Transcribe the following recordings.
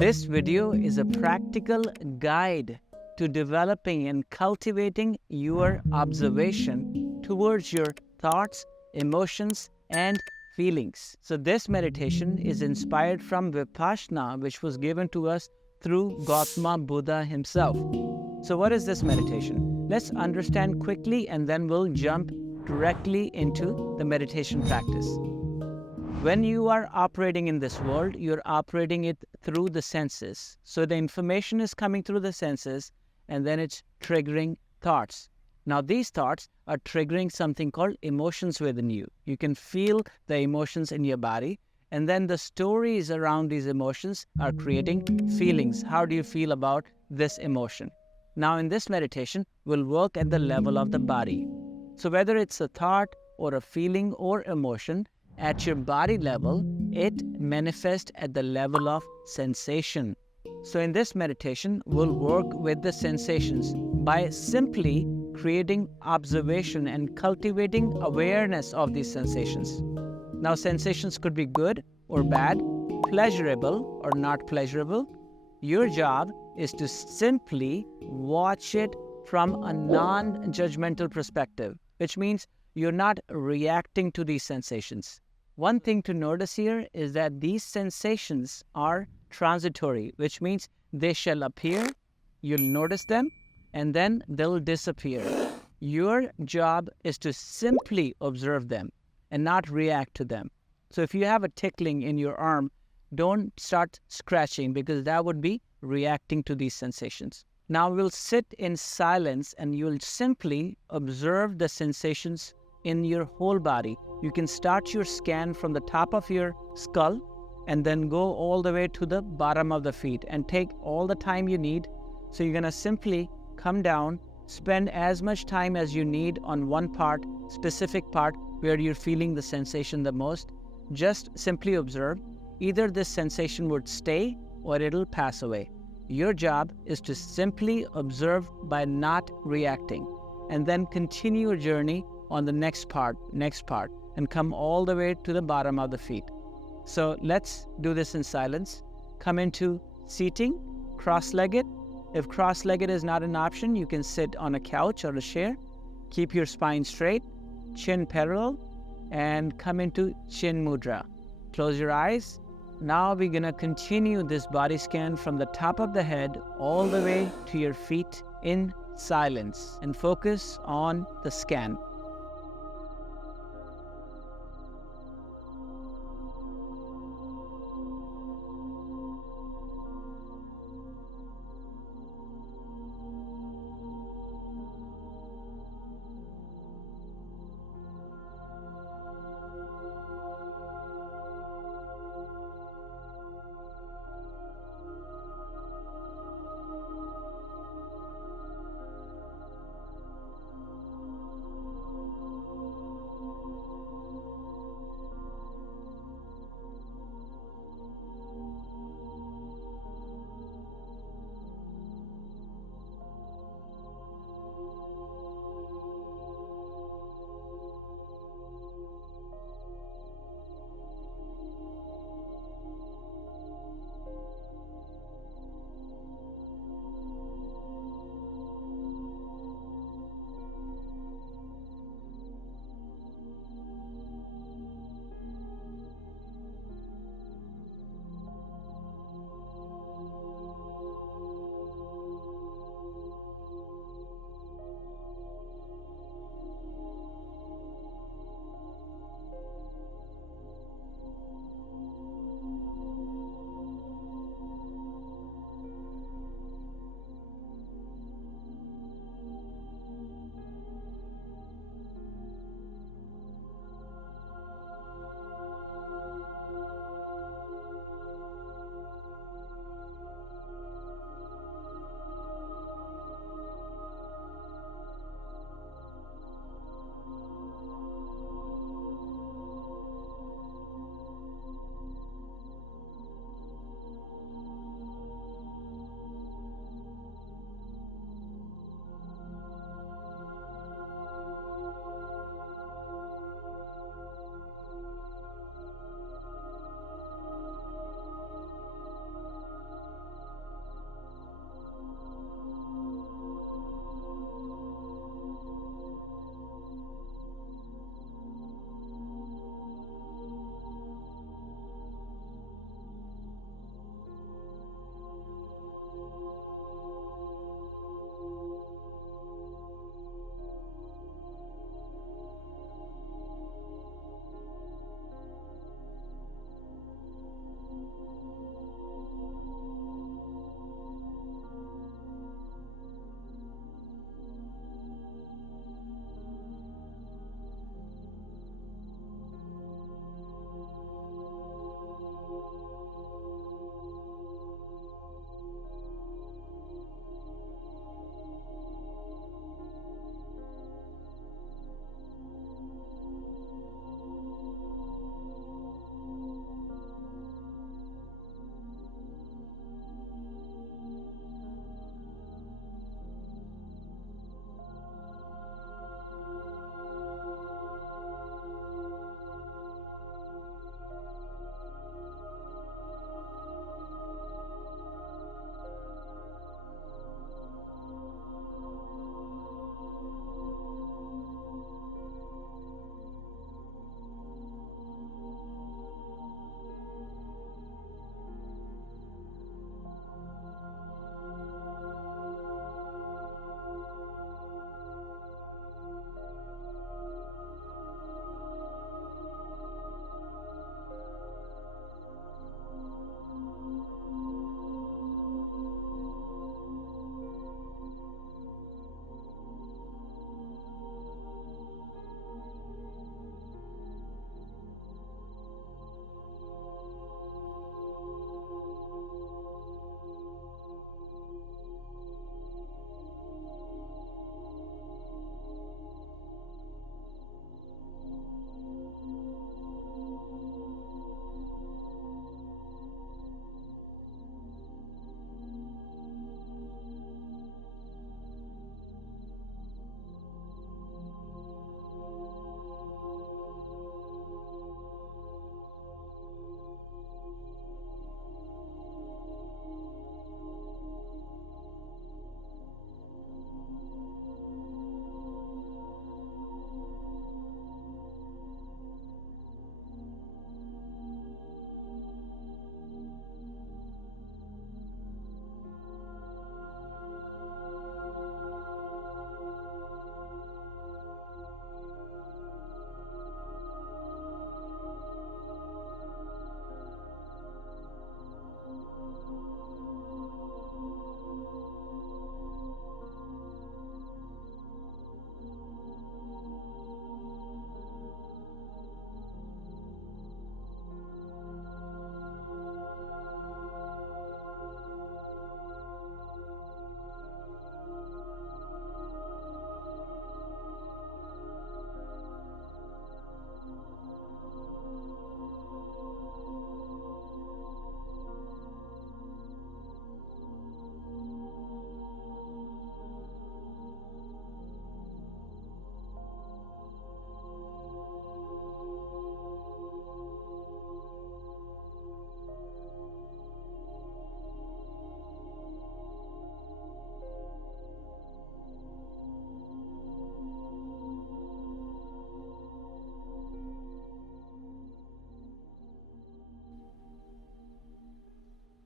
This video is a practical guide to developing and cultivating your observation towards your thoughts, emotions, and feelings. So this meditation is inspired from Vipassana, which was given to us through Gautama Buddha himself. So what is this meditation? Let's understand quickly and then we'll jump directly into the meditation practice. When you are operating in this world, you're operating it through the senses. So the information is coming through the senses and then it's triggering thoughts. Now these thoughts are triggering something called emotions within you. You can feel the emotions in your body, and then the stories around these emotions are creating feelings. How do you feel about this emotion? Now in this meditation, we'll work at the level of the body. So whether it's a thought or a feeling or emotion, at your body level, it manifests at the level of sensation. So in this meditation, we'll work with the sensations by simply creating observation and cultivating awareness of these sensations. Now, sensations could be good or bad, pleasurable or not pleasurable. Your job is to simply watch it from a non-judgmental perspective, which means you're not reacting to these sensations. One thing to notice here is that these sensations are transitory, which means they shall appear, you'll notice them, and then they'll disappear. Your job is to simply observe them and not react to them. So if you have a tickling in your arm, don't start scratching because that would be reacting to these sensations. Now we'll sit in silence and you'll simply observe the sensations in your whole body. You can start your scan from the top of your skull and then go all the way to the bottom of the feet and take all the time you need. So you're going to simply come down, spend as much time as you need on one part, specific part where you're feeling the sensation the most. Just simply observe. Either this sensation would stay or it'll pass away. Your job is to simply observe by not reacting, and then continue your journey on the next part, and come all the way to the bottom of the feet. So let's do this in silence. Come into seating, cross-legged. If cross-legged is not an option, you can sit on a couch or a chair. Keep your spine straight, chin parallel, and come into chin mudra. Close your eyes. Now we're going to continue this body scan from the top of the head all the way to your feet in silence, and focus on the scan.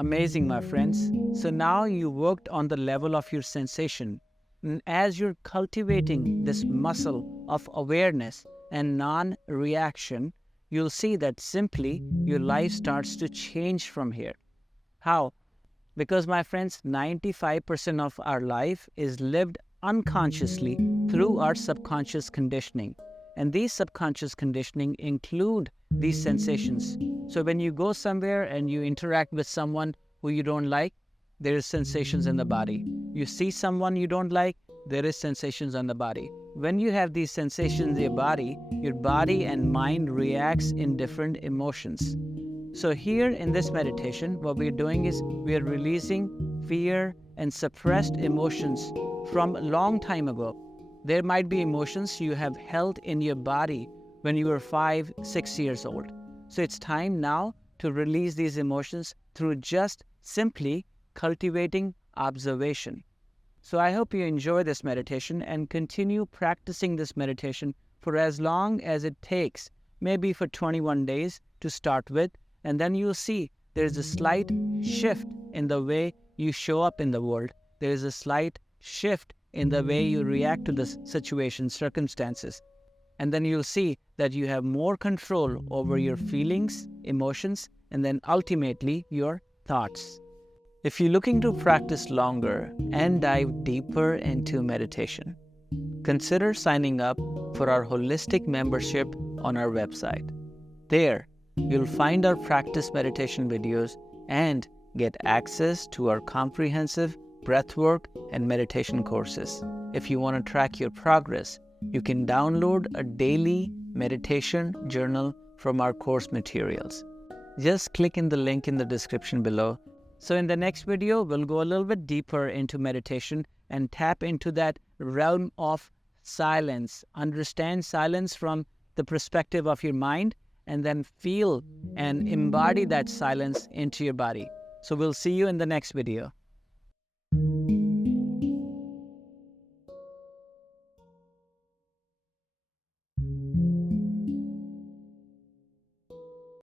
Amazing, my friends. So now you worked on the level of your sensation. And as you're cultivating this muscle of awareness and non-reaction, you'll see that simply your life starts to change from here. How? Because, my friends, 95% of our life is lived unconsciously through our subconscious conditioning. And these subconscious conditioning include these sensations. So when you go somewhere and you interact with someone who you don't like, there is sensations in the body. You see someone you don't like, there is sensations on the body. When you have these sensations in your body and mind reacts in different emotions. So here in this meditation, what we're doing is we're releasing fear and suppressed emotions from a long time ago. There might be emotions you have held in your body when you were 5, 6 years old. So it's time now to release these emotions through just simply cultivating observation. So I hope you enjoy this meditation and continue practicing this meditation for as long as it takes, maybe for 21 days to start with, and then you'll see there's a slight shift in the way you show up in the world. There is a slight shift in the way you react to the situation, circumstances. And then you'll see that you have more control over your feelings, emotions, and then ultimately your thoughts. If you're looking to practice longer and dive deeper into meditation, consider signing up for our holistic membership on our website. There, you'll find our practice meditation videos and get access to our comprehensive breathwork and meditation courses. If you want to track your progress, you can download a daily meditation journal from our course materials. Just click in the link in the description below. So in the next video, we'll go a little bit deeper into meditation and tap into that realm of silence. Understand silence from the perspective of your mind, and then feel and embody that silence into your body. So we'll see you in the next video.